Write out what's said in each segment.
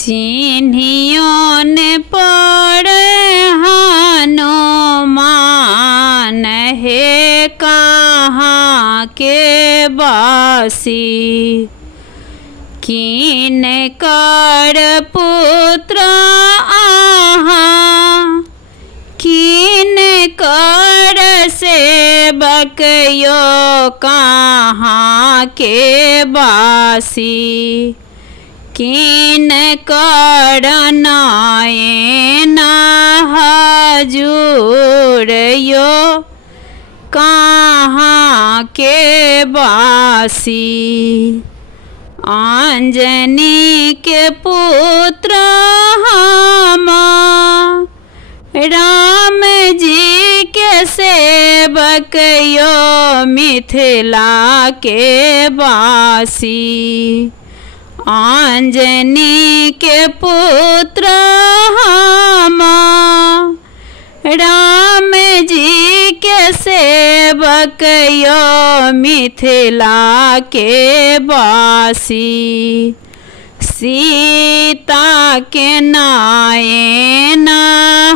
चिन्हियों ने पड़े हनुमान है कहाँ के बासी। किन कर पुत्र आहा किन कर सेवक यो कहाँ के बासी। किन कर नयन हजूर यो कहाँ के बासी। अंजनी के पुत्र हम राम जी के सेवक यो मिथिला के बासी। अंजनी के पुत्र हम राम जी के सेवक यो मिथिला के बासी। सीता के नयन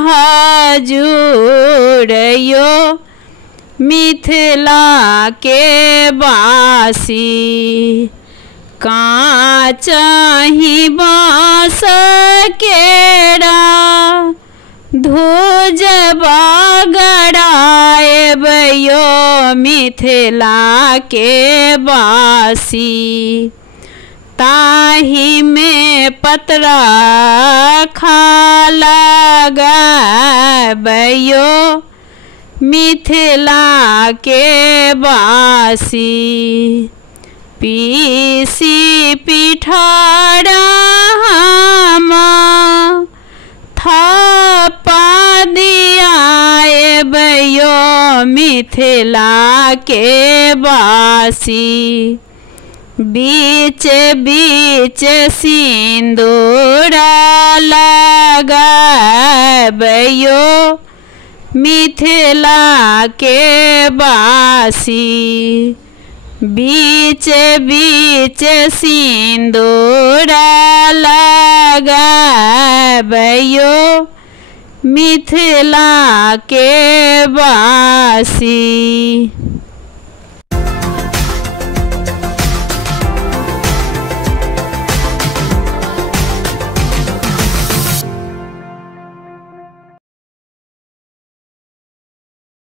हजूर यो मिथिला के बासी। काचहि बाँस केरा धूज बगड़ाएब यो मिथिला के बासी। ताहि में पतरा लगाएब यो मिथिला के बासी। पीसी पिठारा हम थप्पा दियाएब यो मिथिला के बासी। बीच बीच सिंदूरा लगाएब यो मिथिला के बासी। बीच बीच सिंदूरा लगाएब यो मिथिला के बासी।